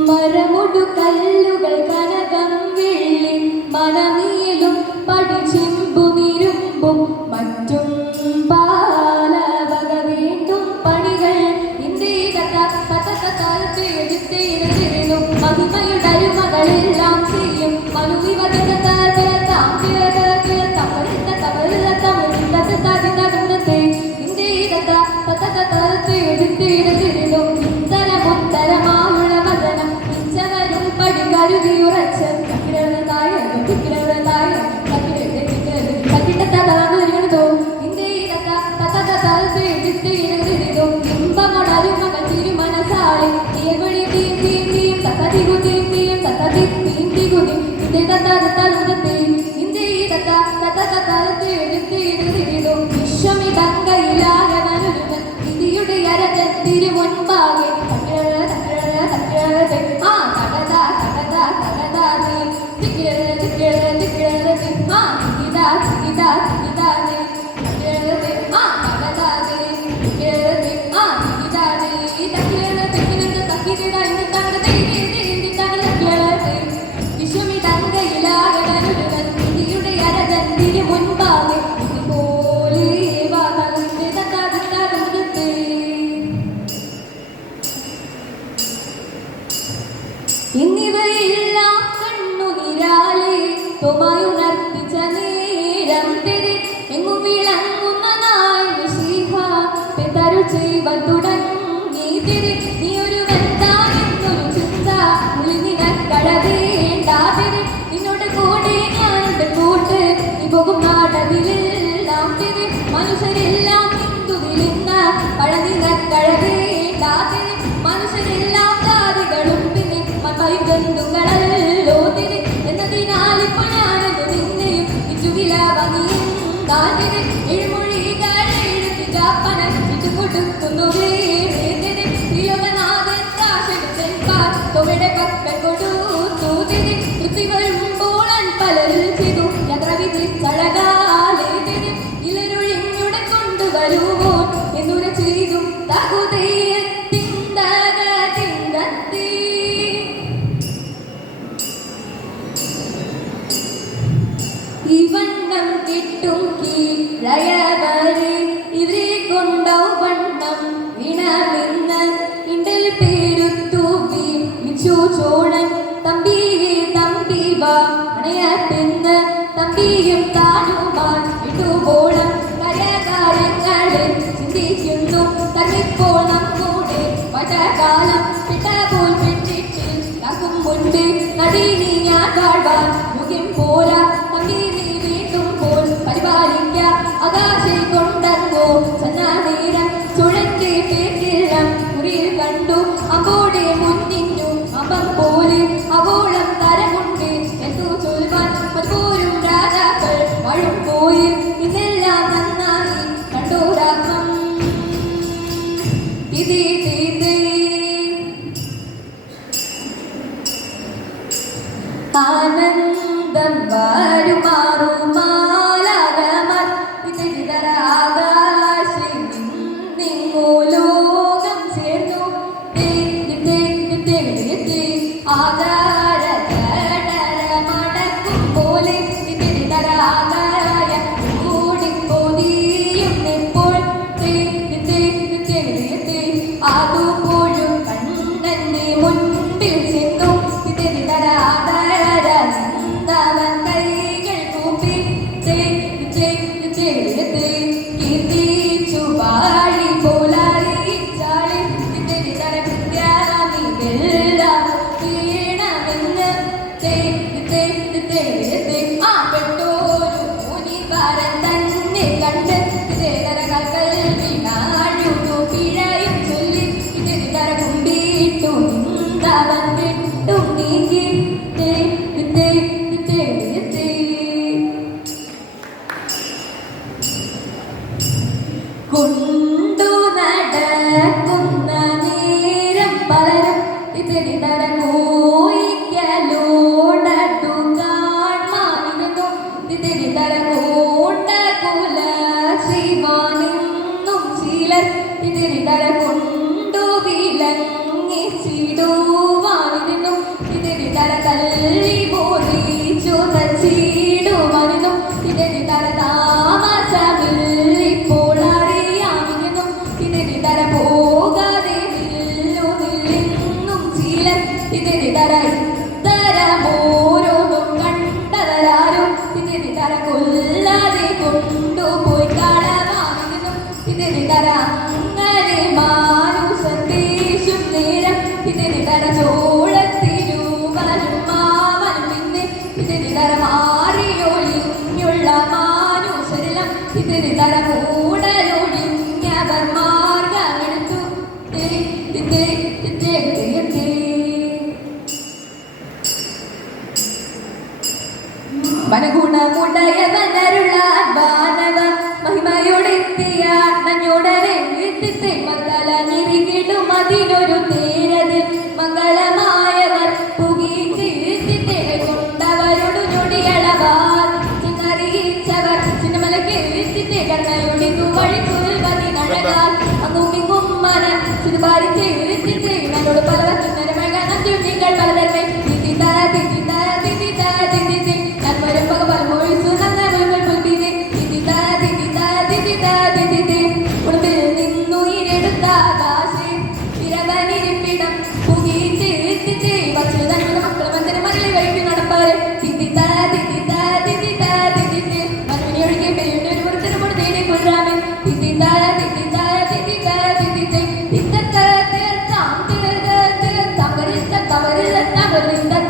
മരമുടു കല്ലുകൾ കനകം വെള്ളി മനമേലും പഠിച്ചെമ്പുമിരുമ്പും മറ്റും പാലവക വേണ്ടും പണികൾ ഇന്ത്യത്തെ എടുത്തേരുന്നു മഹിമയുടരുമകളെല്ലാം ചെയ്യും ഉത്തരമായുള്ള വചനം ഇച്ചവരും പടികരുതിയുറച്ച വിധിയുടെ അരജത്തിരു മുൻപാകെ എന്നിവയെല്ലാം കണ്ണുനിരാലെ തുമയുണർത്തിച്ച നേരം തെരെ എങ്ങും വിളങ്ങുന്ന നാൾ മിശിഹ പെതരു ചെയ്വൻ തുടങ്ങി തെരെ നീ ഒരു വന്താനെന്നൊരു ചിന്ത നിനക്കടവേണ്ടാതെരെ നിന്നോട് കൂടെ ഞാനുണ്ട് കൂട്ട് നീ പോകും നാടതിലെല്ലാം തെരെ മനുഷ്യരെല്ലാം ഹിന്ദുവിലിന്ന പഴനിനക്കടവേണ്ടാതെരെ മനുഷ്യരെല്ലാം ജാതികളും ബന്ധുക്കളല്ലോ തിരി എന്നതിനാലിപ്പോൾ ഞാനെന്നു നിന്നെയും ഇച്ചുവില ഭംഗിയും കാതിരി എഴുമൊഴികളെ എഴുതി ജാപ്പന ചുറ്റുകൊടുക്കുന്നു വേതിരി തിലോകനാഥൻ കാശെടുത്തെൻപാർ തൊവിടെ കപ്പൽ കൊടുത്തു തിരി തൃപ്തി വരുമ്പോൾ പലരിൽ ചെയ്തു യാത്ര വിധിച്ചഴകാലേ തിരി ഇലരൊഴിഞ്ഞുടെ കൊണ്ടുവരുവോ എന്നുര ചെയ്തു തകുതയത്തിൻ വണ്ണം കിട്ടും കീഴയവരെ ഇവരെ കൊണ്ടോ വണ്ണം വീണമെന്ന് ഇണ്ടൽ പേരുത്തു വിളിച്ചു ചോഴൻ തമ്പിയെ തമ്പി വാ അണയത്തെന്ന് തമ്പിയും താനുമാൻ ഇട്ടുപോണം കരകാരങ്ങളെ ചിന്തിക്കുന്നു തമ്മിപ്പോൾ നമ്മുടെ വടകാലം പിട്ടപോൽ പെട്ടിട്ട് കാക്കും മുൻപേ നടീനി ഞാൻ കാഴ്വാൻ മുഖ്യം പോരാ ആകാശെ കൊണ്ടങ്ങോ ചന്നാനേരം ചുഴന്റെ പേർക്കെല്ലാം കുറിയിൽ കണ്ടു അമ്പോടെ മുന്നിന്നു അമ്പം പോലെ അവോളം തരമുണ്ട് എന്നു ചൊൽവാൻ പലപ്പോഴും രാജാക്കൾ വഴും പോയി ഇതെല്ലാം നന്നായി കണ്ടോരാത്മം ഇതേ ആനന്ദം വരുമാറുമാ കൊണ്ടു നടക്കുന്ന നേരം പലരും ഇതിരി തരങ്ങോയിക്കലോടു കാണാനിരുന്നു ഇതിരി തരങ്ങോണ്ട കുല ശ്രീമാനെന്നും ചിലർ ഇതിരി തര കൊണ്ടു വിലങ്ങിച്ചിടുവാനിരുന്നു ഇതിന് തര ഇത്തരമോരോന്നും കണ്ടവരാരും ഇതിന് തര കൊല്ലാതെ കൊണ്ടുപോയി കളവായിരുന്നു ഇതിന് തര അങ്ങനെ മാനുസന്ദേശം നേരം ഇതിന് തര ചോളത്തിരുവനും മാവനും പിന്നെ ഇതിന് തര മാറിയൊളിഞ്ഞുള്ള മാനുസരെല്ലാം ഇതിന് തര കൂടലൊളിഞ്ഞവർ മാർഗമെടുത്തു മനഗുണമുടയവനരുള്ള വാനവ മഹിമയോടെത്തിയ നഞ്ഞോടനെ എത്തിത്തെ മംഗള നിരികിടും അതിനൊരു നേരതിൽ മംഗളമായവർ പുകീച്ച് എത്തിത്തെ കൊണ്ടവരോടു ഞൊടിയളവാർ ചിന്നറിയിച്ചവർ ചിന്നമലക്ക് എത്തിത്തെ കണ്ണയൊടിതു വഴിക്കുൽവതിനഴകാൽ അങ്ങുമിങ്ങും മന ചിരുപാരിച്ച് എത്തിത്തെ നന്നോട് പല ചിന്നരമഴ നന്ദിയും നിങ്ങൾ പലതരമേ Linda